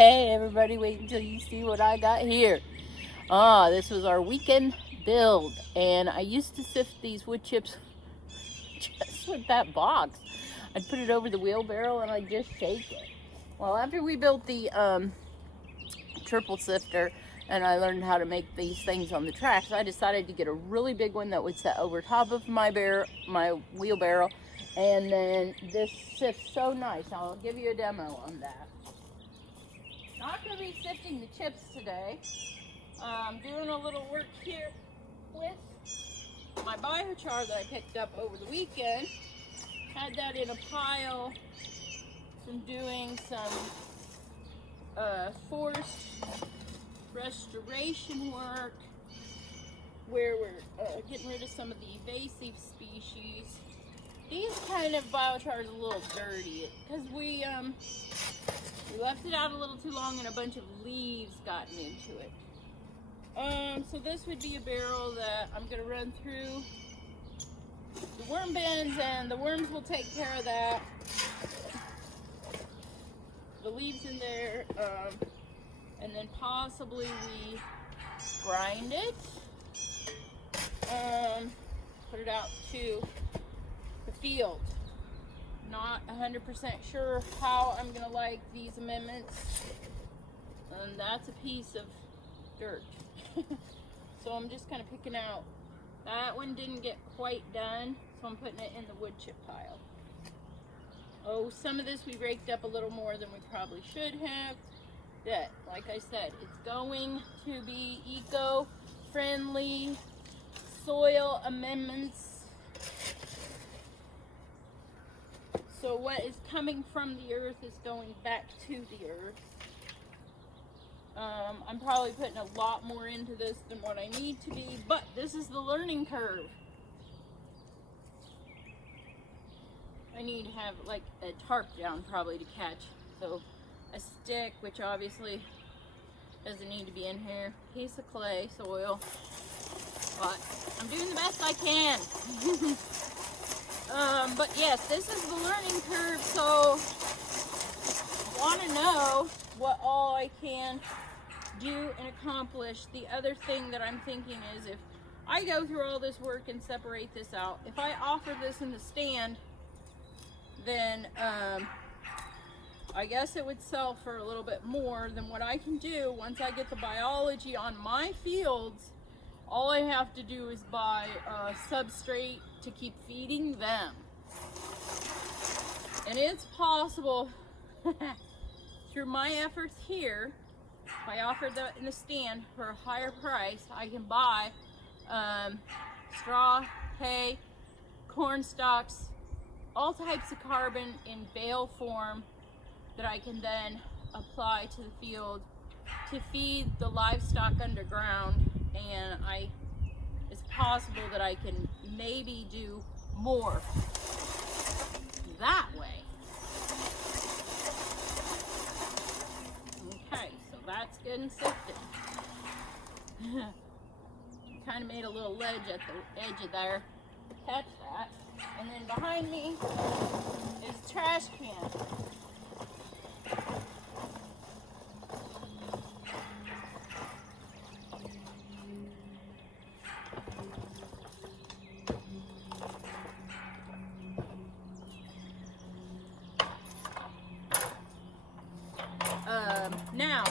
Hey everybody, wait until you see what I got here. This was our weekend build, and I used to sift these wood chips just with that box. I'd put it over the wheelbarrow and I'd just shake it. Well, after we built the triple sifter and I learned how to make these things on the tracks, I decided to get a really big one that would sit over top of my wheelbarrow, and then this sifts so nice. I'll give you a demo on that. Not going to be sifting the chips today. I'm doing a little work here with my biochar that I picked up over the weekend. Had that in a pile from doing some forest restoration work where we're getting rid of some of the invasive species. These kind of biochar is a little dirty because we left it out a little too long and a bunch of leaves gotten into it. So this would be a barrel that I'm going to run through the worm bins, and the worms will take care of that. The leaves in there, and then possibly we grind it, put it out to the field. Not 100% sure how I'm gonna like these amendments, and that's a piece of dirt. So I'm just kind of picking out. That one didn't get quite done, so I'm putting it in the wood chip pile. Oh, some of this we raked up a little more than we probably should have. That, like I said, it's going to be eco-friendly soil amendments. So what is coming from the earth is going back to the earth. I'm probably putting a lot more into this than what I need to be, but this is the learning curve. I need to have like a tarp down probably to catch. So a stick, which obviously doesn't need to be in here, piece of clay soil, but I'm doing the best I can. But yes, this is the learning curve, so I want to know what all I can do and accomplish. The other thing that I'm thinking is, if I go through all this work and separate this out, if I offer this in the stand, then I guess it would sell for a little bit more than what I can do once I get the biology on my fields. All I have to do is buy a substrate to keep feeding them. And it's possible through my efforts here, if I offer that in the stand for a higher price, I can buy straw, hay, corn stalks, all types of carbon in bale form that I can then apply to the field to feed the livestock underground. And it's possible that I can maybe do more that way. Okay, so that's good and sifted. Kind of made a little ledge at the edge of there to catch that. And then behind me is a trash can. Now,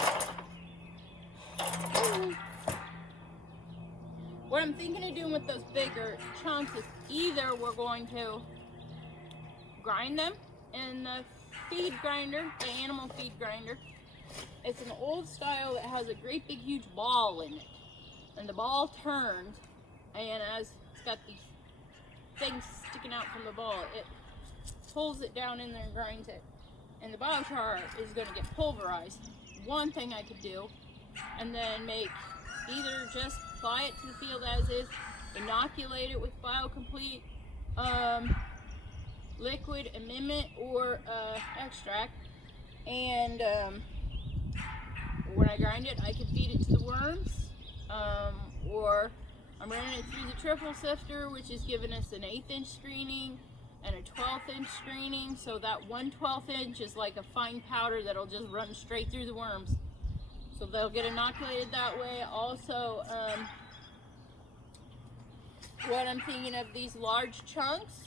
what I'm thinking of doing with those bigger chunks is either we're going to grind them in the feed grinder, the animal feed grinder. It's an old style that has a great big huge ball in it, and the ball turns, and as it's got these things sticking out from the ball, it pulls it down in there and grinds it, and the biochar is going to get pulverized. One thing I could do, and then make either just buy it to the field as is, inoculate it with BioComplete liquid amendment or extract, and when I grind it, I can feed it to the worms, or I'm running it through the triple sifter, which is giving us an 1/8 inch screening, and a 1/12 inch screening. So that 1/12 inch is like a fine powder that'll just run straight through the worms. So they'll get inoculated that way. Also, what I'm thinking of, these large chunks,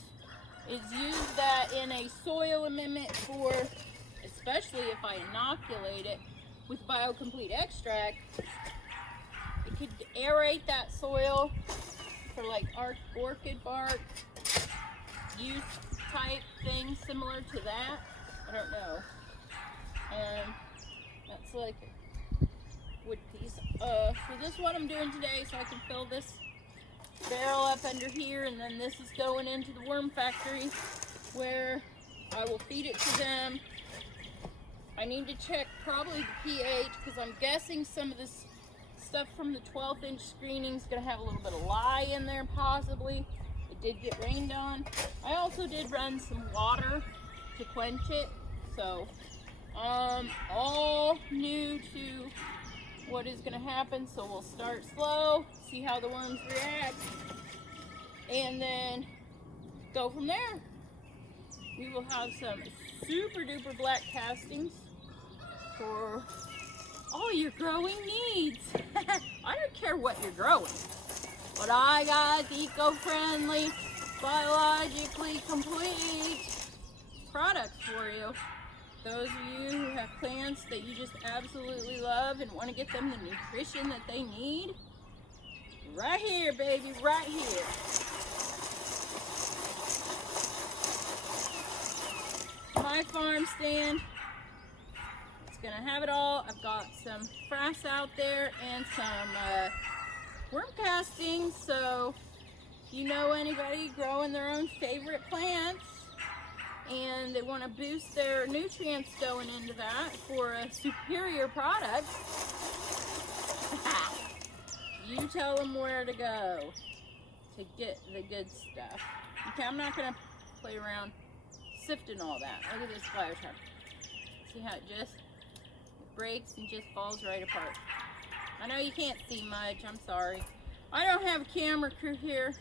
is use that in a soil amendment for, especially if I inoculate it with BioComplete extract, it could aerate that soil for like orchid bark use type thing similar to that. I don't know. That's like with these. So this is what I'm doing today, so I can fill this barrel up under here, and then this is going into the worm factory where I will feed it to them. I need to check probably the pH, because I'm guessing some of this stuff from the 1/12 inch screening is going to have a little bit of lye in there possibly. It did get rained on. I also did run some water to quench it. So all new to what is going to happen. So we'll start slow, see how the worms react, and then go from there. We will have some super duper black castings for all your growing needs. I don't care what you're growing, but I got eco-friendly, biologically complete products for you. Those of you who have plants that you just absolutely love and want to get them the nutrition that they need, right here, baby, right here. My farm stand, it's gonna have it all. I've got some frass out there and some worm castings. So if you know anybody growing their own favorite plants and they want to boost their nutrients going into that for a superior product, you tell them where to go to get the good stuff. Okay, I'm not gonna play around sifting all that. Look at this biochar. See how it just breaks and just falls right apart. I know you can't see much, I'm sorry. I don't have a camera crew here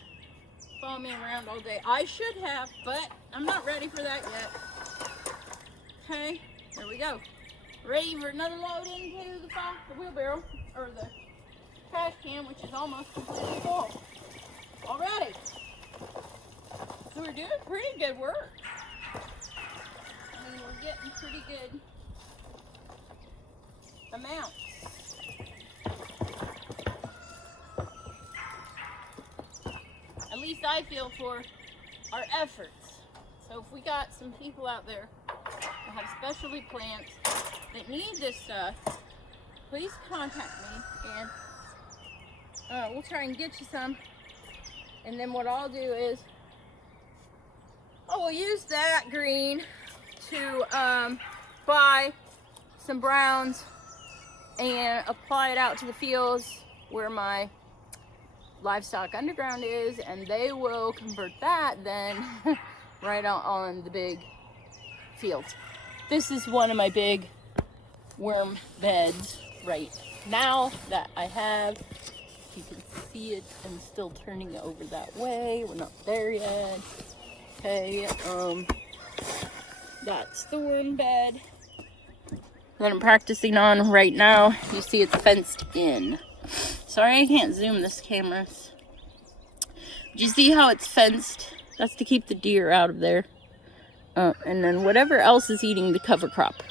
follow me around all day. I should have, but I'm not ready for that yet. Okay, there we go. Ready for another load into the wheelbarrow, or the trash can, which is almost completely full already. So we're doing pretty good work. I mean, we're getting pretty good amounts. At least I feel for our efforts. So if we got some people out there that have specialty plants that need this stuff, please contact me and we'll try and get you some. And then what I'll do is I will use that green to buy some browns and apply it out to the fields where my livestock underground is, and they will convert that then right out on the big fields. This is one of my big worm beds right now that I have. You can see it. I'm still turning it over that way. We're not there yet. Okay, that's the worm bed that I'm practicing on right now. You see it's fenced in. Sorry I can't zoom this camera. Do you see how it's fenced? That's to keep the deer out of there. And then whatever else is eating the cover crop.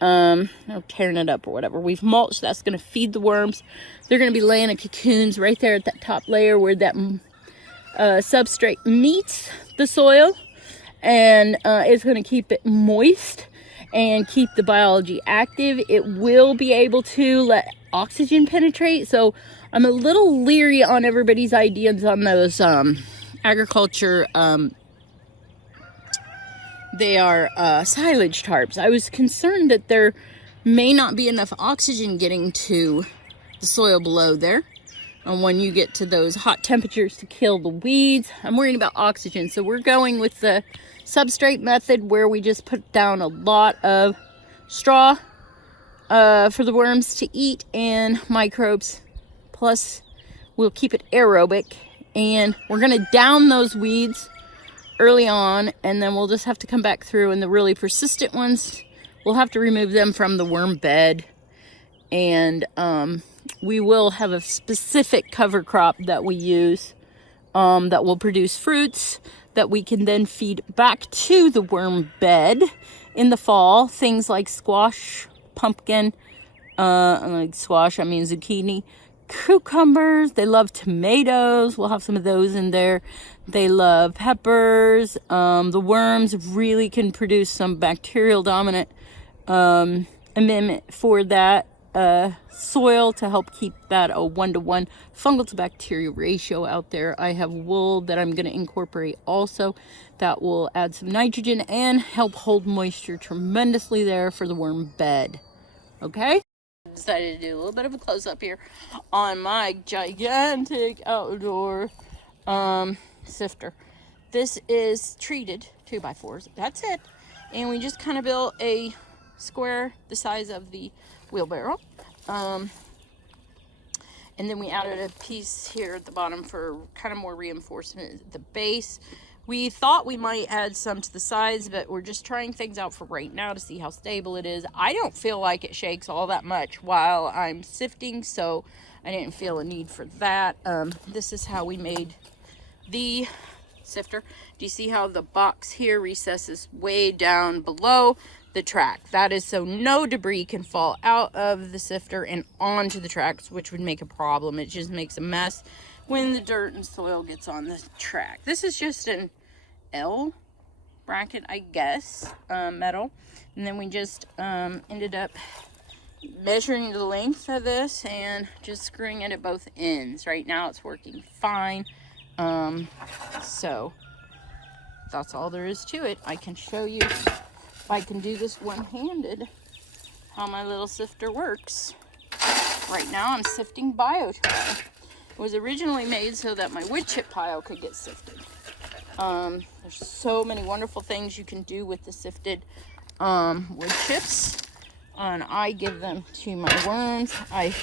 Or tearing it up or whatever. We've mulched. That's going to feed the worms. They're going to be laying in cocoons right there at that top layer where that substrate meets the soil. And it's going to keep it moist and keep the biology active. It will be able to let oxygen penetrate. So I'm a little leery on everybody's ideas on those agriculture they are silage tarps. I was concerned that there may not be enough oxygen getting to the soil below there, and when you get to those hot temperatures to kill the weeds. I'm worried about oxygen, so we're going with the substrate method where we just put down a lot of straw for the worms to eat and microbes, plus we'll keep it aerobic, and we're going to down those weeds early on, and then we'll just have to come back through, and the really persistent ones, we'll have to remove them from the worm bed. And we will have a specific cover crop that we use that will produce fruits that we can then feed back to the worm bed in the fall. Things like squash, pumpkin, like squash, I mean zucchini, cucumbers. They love tomatoes. We'll have some of those in there. They love peppers. The worms really can produce some bacterial dominant amendment for that soil to help keep that a 1-to-1 fungal to bacteria ratio out there. I have wool that I'm going to incorporate also that will add some nitrogen and help hold moisture tremendously there for the worm bed. Okay, decided to do a little bit of a close-up here on my gigantic outdoor sifter. This is treated 2x4s, that's it, and we just kind of built a square the size of the wheelbarrow, and then we added a piece here at the bottom for kind of more reinforcement at the base. We thought we might add some to the sides, but we're just trying things out for right now to see how stable it is. I don't feel like it shakes all that much while I'm sifting, so I didn't feel a need for that. This is how we made the sifter. Do you see how the box here recesses way down below the track? That is so no debris can fall out of the sifter and onto the tracks, which would make a problem. It just makes a mess when the dirt and soil gets on the track. This is just an L bracket, I guess, metal, and then we just ended up measuring the length of this and just screwing it at both ends. Right now it's working fine. So that's all there is to it. I can show you, if I can do this one-handed, how my little sifter works. Right now I'm sifting biochar. It was originally made so that my wood chip pile could get sifted. There's so many wonderful things you can do with the sifted wood chips. And I give them to my worms. I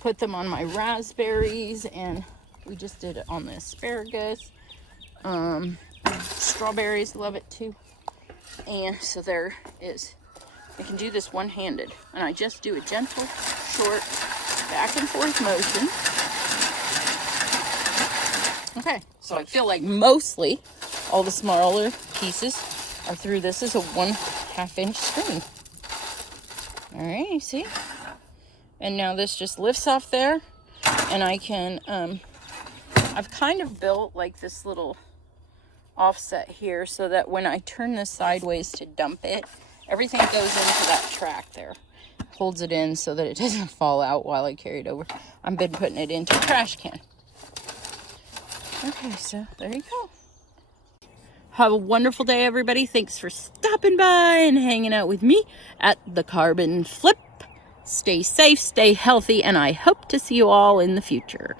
put them on my raspberries, and we just did it on the asparagus. Strawberries love it too. And so there is, I can do this one-handed, and I just do a gentle, short, back and forth motion. Okay, so I feel like mostly all the smaller pieces are through. This is a 1/2 inch screen. All right, you see? And now this just lifts off there, and I can, I've kind of built like this little offset here so that when I turn this sideways to dump it, everything goes into that track there. Holds it in so that it doesn't fall out while I carry it over. I've been putting it into a trash can. Okay, so there you go. Have a wonderful day, everybody. Thanks for stopping by and hanging out with me at the Carbon Flip. Stay safe, stay healthy, and I hope to see you all in the future.